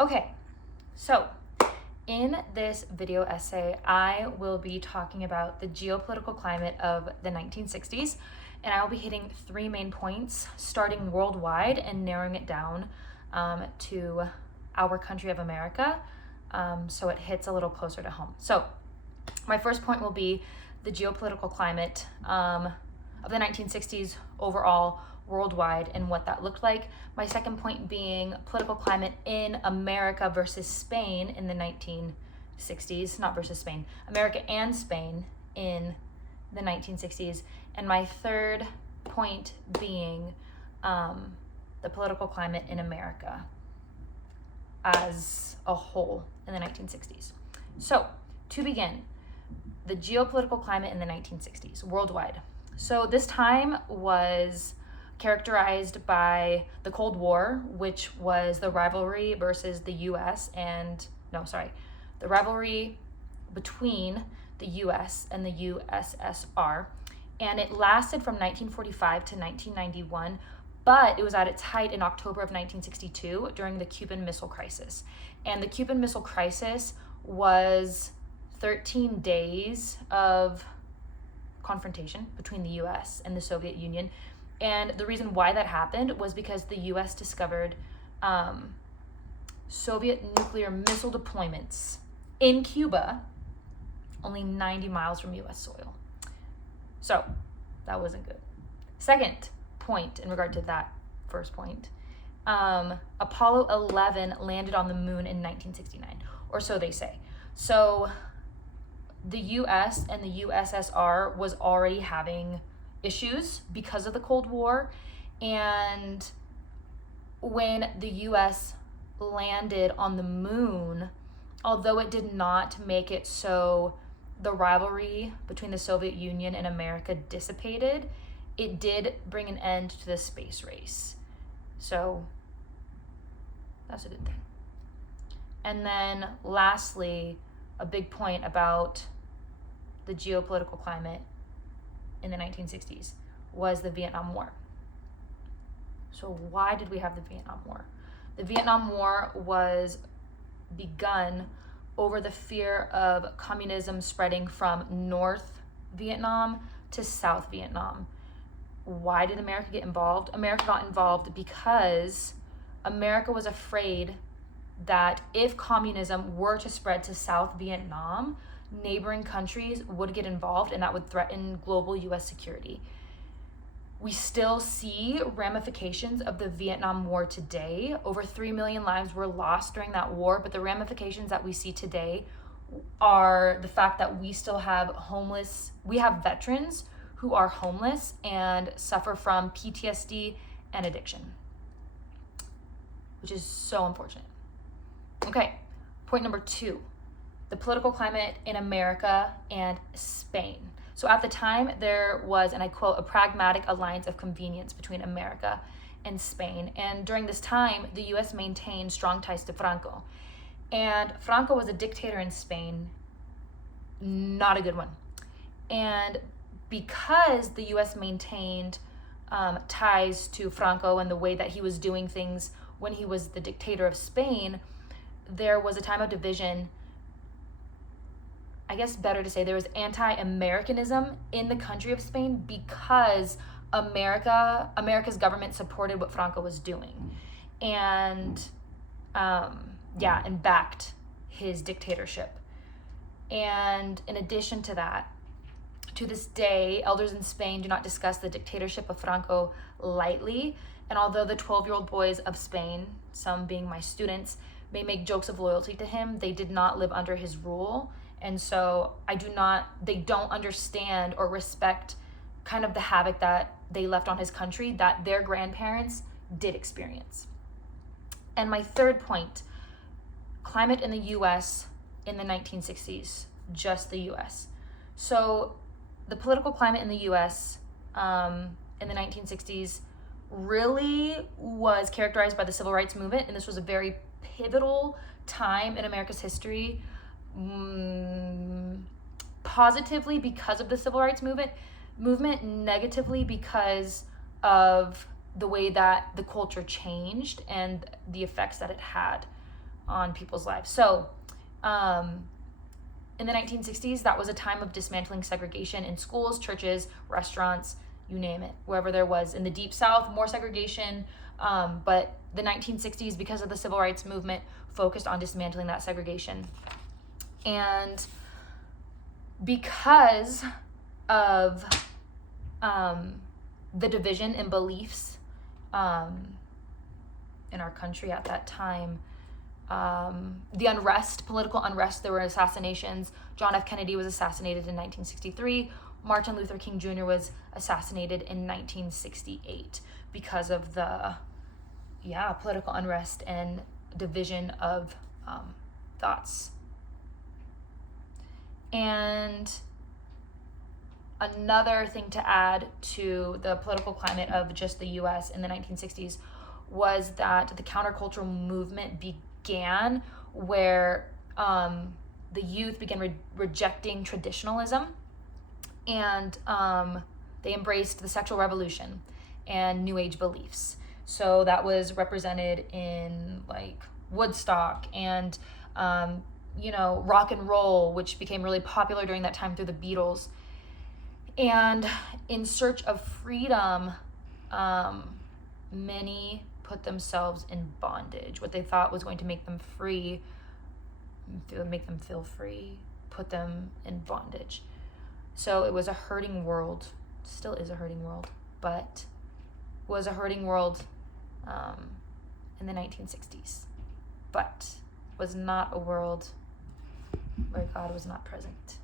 Okay, so in this video essay, I will be talking about the geopolitical climate of the 1960s, and I will be hitting three main points, starting worldwide and narrowing it down to our country of America, so it hits a little closer to home. So my first point will be the geopolitical climate of the 1960s overall, worldwide, and what that looked like. My second point being political climate in America versus Spain in the 1960s, not versus Spain, America and Spain in the 1960s. And my third point being the political climate in America as a whole in the 1960s. So to begin, the geopolitical climate in the 1960s worldwide. So this time was characterized by the Cold War, which was the rivalry versus the US the rivalry between the US and the USSR. And it lasted from 1945 to 1991, but it was at its height in October of 1962 during the Cuban Missile Crisis. And the Cuban Missile Crisis was 13 days of confrontation between the US and the Soviet Union. And the reason why that happened was because the US discovered Soviet nuclear missile deployments in Cuba, only 90 miles from US soil. So that wasn't good. Second point in regard to that first point, Apollo 11 landed on the moon in 1969, or so they say. So the US and the USSR was already having issues because of the Cold War, and when the US landed on the moon, although it did not make it so the rivalry between the Soviet Union and America dissipated, it did bring an end to the space race. So that's a good thing. And then lastly, a big point about the geopolitical climate in the 1960s was the Vietnam War. So why did we have the Vietnam War? The Vietnam War was begun over the fear of communism spreading from North Vietnam to South Vietnam. Why did America get involved? America got involved because America was afraid that if communism were to spread to South Vietnam, neighboring countries would get involved, and that would threaten global US security. We still see ramifications of the Vietnam War today. Over 3 million lives were lost during that war, but the ramifications that we see today are the fact that we still have veterans who are homeless and suffer from PTSD and addiction, which is so unfortunate. Okay, point number 2. The political climate in America and Spain. So at the time, there was, and I quote, a pragmatic alliance of convenience between America and Spain. And during this time, the US maintained strong ties to Franco. And Franco was a dictator in Spain, not a good one. And because the US maintained ties to Franco and the way that he was doing things when he was the dictator of Spain, there was a time of division. I guess better to say there was anti-Americanism in the country of Spain because America's government supported what Franco was doing, and and backed his dictatorship. And in addition to that, to this day, elders in Spain do not discuss the dictatorship of Franco lightly. And although the 12-year-old boys of Spain, some being my students, may make jokes of loyalty to him, they did not live under his rule. And so they don't understand or respect kind of the havoc that they left on his country that their grandparents did experience. And my third point, climate in the US in the 1960s, just the US. So the political climate in the US in the 1960s really was characterized by the Civil Rights Movement, and this was a very pivotal time in America's history. Positively because of the Civil Rights movement, negatively because of the way that the culture changed and the effects that it had on people's lives. So in the 1960s, that was a time of dismantling segregation in schools, churches, restaurants, you name it, wherever there was. In the Deep South, more segregation, but the 1960s, because of the civil rights movement, focused on dismantling that segregation. And because of the division in beliefs in our country at that time, the unrest, political unrest, there were assassinations. John F. Kennedy was assassinated in 1963. Martin Luther King Jr. was assassinated in 1968 because of the political unrest and division of thoughts. And another thing to add to the political climate of just the US in the 1960s was that the countercultural movement began where the youth began rejecting traditionalism, and they embraced the sexual revolution and New Age beliefs. So that was represented in like Woodstock and rock and roll, which became really popular during that time through the Beatles. And in search of freedom, many put themselves in bondage. What they thought was going to make them free, make them feel free, put them in bondage. So it was a hurting world, still is a hurting world, but was a hurting world in the 1960s, but was not a world where God was not present.